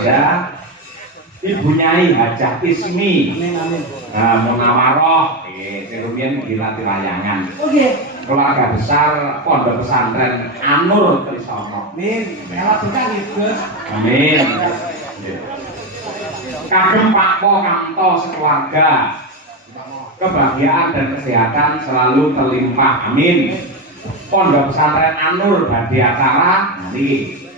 tertanda Ibu Nyai Hajah Ismi. Amin amin. Nah, Munawaroh, kemudian dilatih layangan. Oke. Keluarga besar Pondok Pesantren Anur Trisono. Amin. Ela berkah nggih, Gus. Amin. Kagem Pak Po Kamto sekeluarga. Kebahagiaan dan kesehatan selalu terlimpah. Amin. Pondok Pesantren Anur badhe acara niki.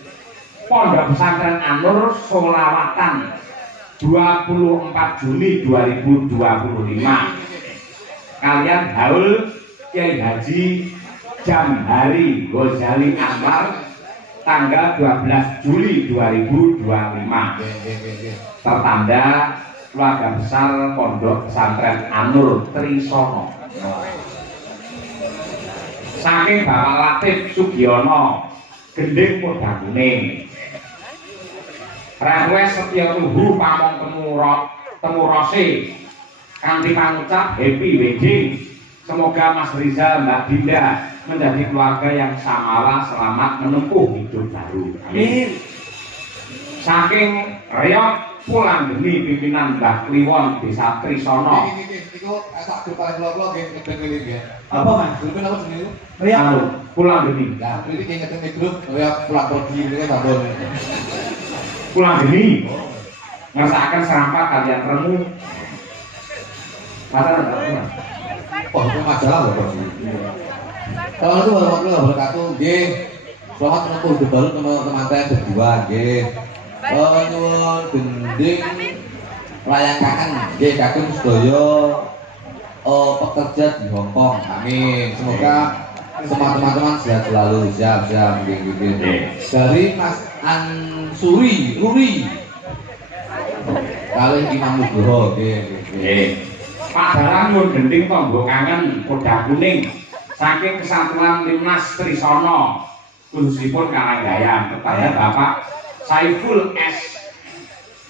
Pondok Pesantren Anur Solawatan 24 Juli 2025 kalian haul Kiai Haji Jamhari Ghazali Anwar tanggal 12 Juli 2025 tertanda keluarga besar Pondok Pesantren Anur Trisono. Saking Bapak Latif Sugiono Gending Muda Kuning Request Setia Tuhu Pamong Temurose kanthi pangucap happy wedding. Semoga Mas Rizal Mbak Dinda menjadi keluarga yang samalah selamat menempuh hidup baru. Amin. Saking Reok Pulang Geni pimpinan Mbah Kliwon Desa Trisono. Iku sak grup paling kula nggih ngedeng nggih. Apa Mas? Grup apa jenenge? Reok Pulang Geni. Lah, iki ngedeng grup Reok Pulang Pergi niku sampun. Pulang Geni ngersakan serampat kalian remu Oh, itu masalah loh Bos. Assalamualaikum warahmatullahi wabarakatuh. Nggih. Selamat menempuh hidup baru teman-teman saya berdua nggih. Nyuwun gending layangan nggih kagem sedaya pekerja di Hong Kong. Amin. Semoga semua teman-teman sehat selalu. Siap nggih. Dari Mas Ansuri Ruri kali Imam Nugroho nggih. Pak Darang nyuwun gending tangga kangen Kuda Kuning saking Kesatuan Timnas Trisono khususipun Karanggayan kepada Bapak Saiful S.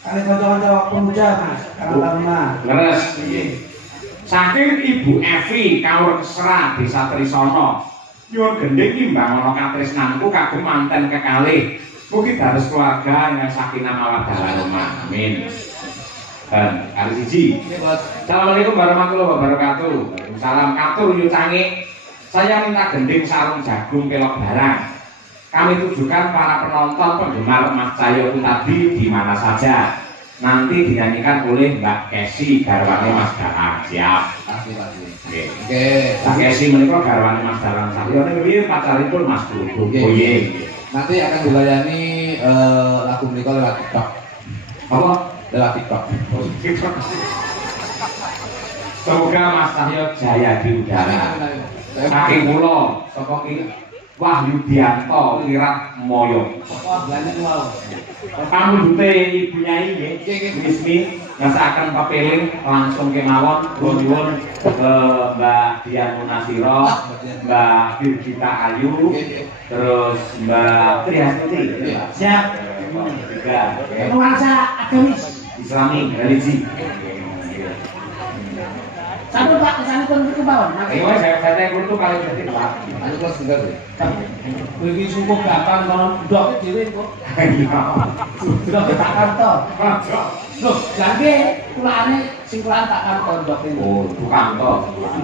Kali kanca-kanca pemuda Mas, Karangtaruna. Leres. Saking Ibu Evi Kaur Kesera Desa Trisono nyuwun gending imbangono katresnanku kagem manten kekalih. Mugi dados keluarga yang sakinah mawaddah warahmah. Amin. Dan kali siji. Assalamualaikum warahmatullahi wabarakatuh. Waalaikumsalam. Katur yu cangik. Saya minta gending sarung jagung pelok barang. Kami tujukan para penonton penggemar Mas Cahyo tadi di mana saja. Nanti dinyanyikan oleh Mbak Kesi garwane Mas Darang. Siap. Oke. Mbak Kesi menika garwane Mas Darang. Cahyo niki pacaripun Mas Duduk. Nanti akan dilayani lagu menika lewat TikTok. Apa? Lewat TikTok. Semoga Mas Cahyo jaya di udara. Saking kula saka Wahyudianto Lirat Moyo. Wah, belanja wow. Pamundute Ibu Nyai nggih. Resmi ngasakaken pepeling langsung kemawon nyuwun Mbak Dian Munasiro, Mbak Birgita Ayu, terus Mbak Triastuti. Siap. Tiga. Nuansa agamis. Islami religi. Satu Pak, kesana pun ke bawah. Ayo saya kudu kali jadi Pak. Anu kelas sebentar ya. Begini suku gampang kalau dok dhewe kok. Dok tak kantor. Loh, jange kulane sing kulaan tak kantor dok ini. Oh, tukang to.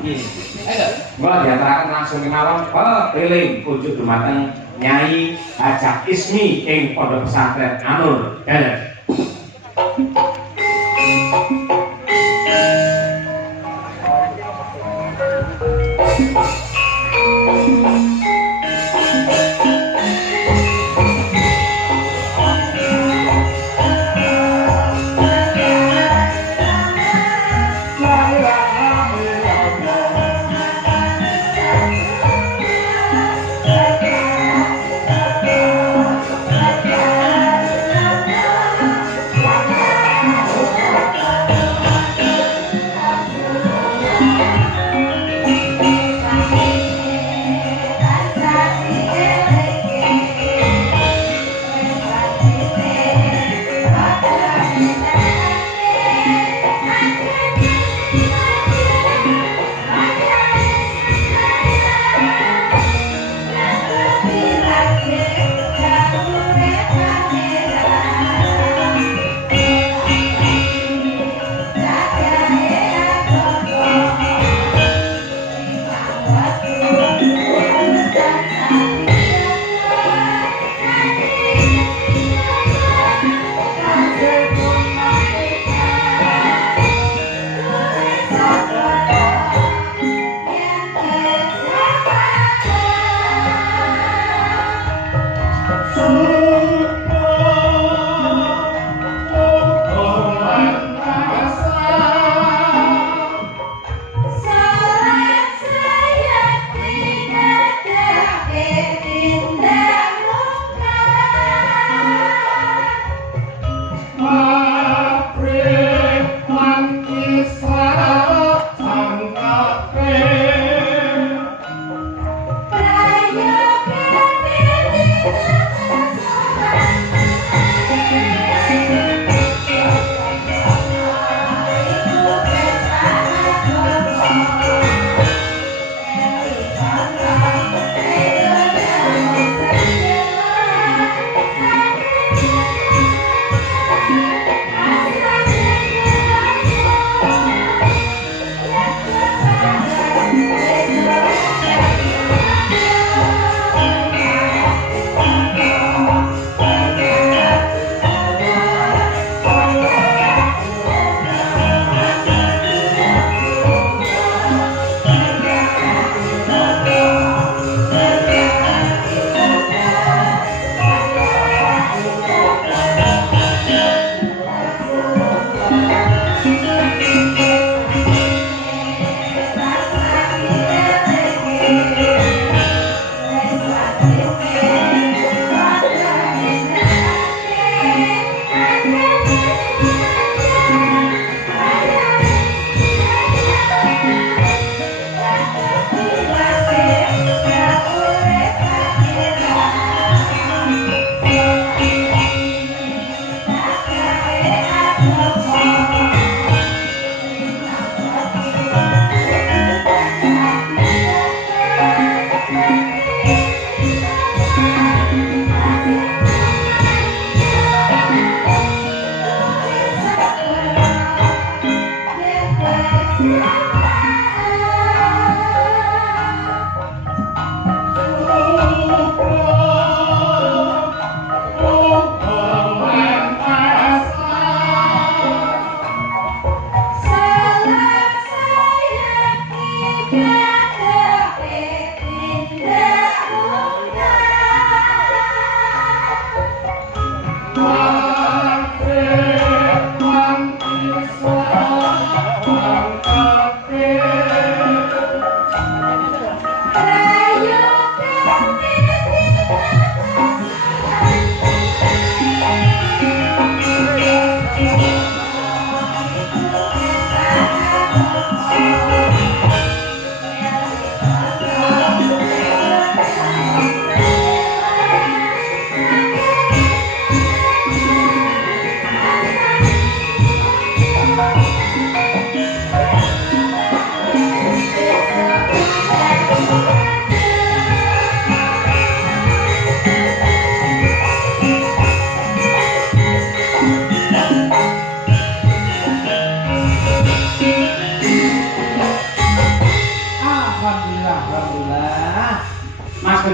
Nggih. Ayo. Mbak diantarakan langsung kemawon pepeling kunjuk dumateng Nyai Hajah Ismi ing Pondok Pesantren Anur. Dadah.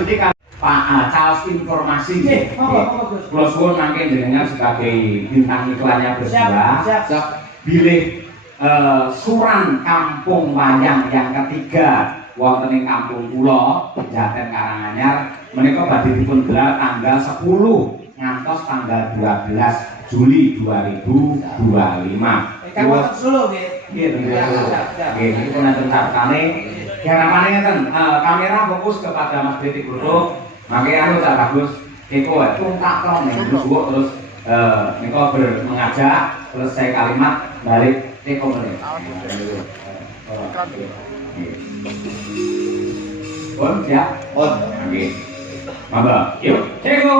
iki kan Pak Charles informasi. Apa Gus? Kula suwun mangke jenengan sebagai bintang iklannya berdua. Siap. Bilih suran kampung wayang yang ketiga wonten ing kampung kula Jaten Karanganyar menika badhe dipun gelar tanggal 10 ngantos tanggal 12 Juli 2025. Kan wonten Solo nggih. Nggih, nggih, niki pun enten cartane. Diharapane ngeten, kamera fokus kepada Mas Detik Guru. Mangke anu Cak Bagus, eko tungkak tok ning terus nika mengajak selesai kalimat balik eko meneh. Bon, siap? On. Oke. Monggo. Yuk, eko.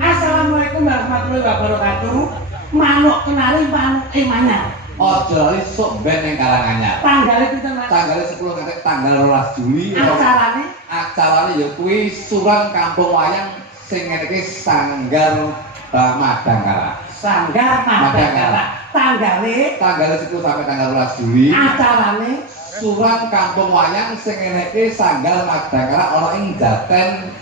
Assalamualaikum warahmatullahi wabarakatuh. Manuk kenari manuk emanya. Ojo lali sok ben ning Karanganyar. Tanggalnya pinten Mas? Tanggal 10 nganti tanggal 12 Juli. Acarane Acarane ya kuwi suran kampung wayang sing ngeneke Sanggar Madangkara. Sanggar Madangkara. Tanggal 10 sampai tanggal 12 Juli. Acarane Suran kampung wayang sing ngeneke Sanggar Madangkara ana ing Jaten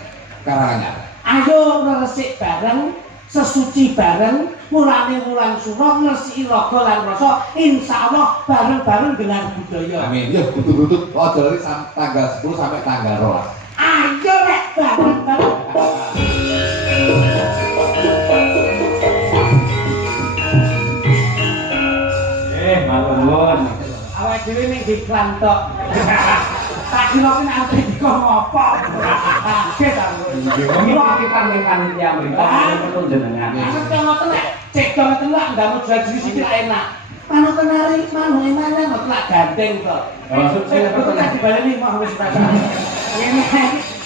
Karanganyar. ayo ngresik bareng, sesuci bareng, mulane wulan sura ngresiki raga lan rasa, insyaallah bareng-bareng gelar budaya. Amin. Ya butut-butut aja lali tanggal 10 sampai tanggal 12. Ayo rek bareng-bareng. Matur nuwun. Awake dhewe ning diklan tok. Tak kira ki nek dikon ngopo. Kaget aku. Nggih, titipan ning panitia mriki menawa jenengan. Aku ngoten nek cek ngoten lak ndamu jual diri sithik enak. Manuk kenari, manuk emane kok lak gandeng kok. Maksud saya Betul tak dibaleni mah wis tak. Ngene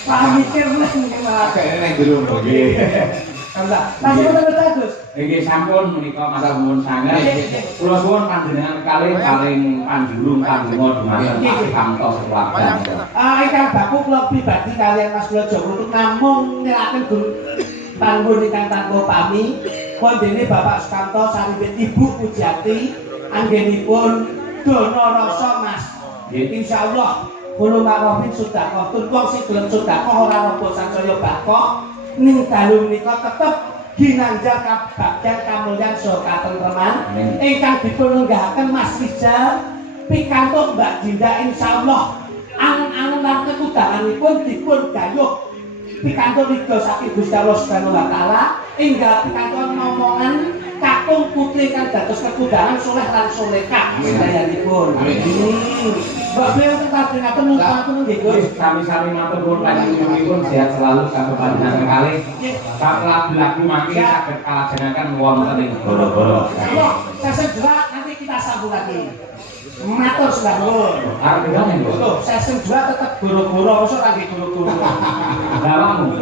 paham mikir ngene malah. Kayaknya neng dulu nggih. Alhamdulillah. Masih betul bagus. Nggih sampun menika matur nuwun sanget. Kula suwun panjenengan paling panjulung panjenengan dumateng Pak Kamto sekeluarga. Ingkang baku kula pribadi kalian Mas Kula Joglutuk namung niraken panggon ingkang tanpa pami kondene Bapak Sukamto saribet Ibu Pujiati anggenipun dono rasa Mas. Insyaallah kula marofin sedekah tur wong sing gelem sedekah ora robo sancaya bakok ning dalu menika tetep ginanjar kabagyan kamulyan saha katentreman ingkang dipun lenggahaken Mas Rizal pikantuk Mbak Dinda insyaallah angen-angen lan kekudanganipun dipun gayuh pikantuk ridho saking Gusti Allah Subhanahu wa taala enggal pikantuk momongan kakung putri kang dados kekudangan soleh lan solehah sedayanipun. Mbak Beliau tetap ngaten nuwun nggih Gus. Sami-sami matur nuwun panjenenganipun sehat selalu kagem panjenengan kalih. Sak lagu-lagu mangke saged kalajengaken wonten ing Boro-boro. Saya segera nanti kita sambung lagi. Matur sudah nuwun. Arep ngene lho. Loh, seseng dua tetap boro-boro, mosok lagi boro-boro. Dalammu.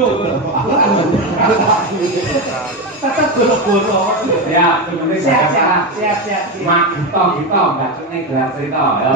Tetap boro-boro. Ya, sebenarnya Siap. Mak gitu, enggak cuma gelar cerita. Ya.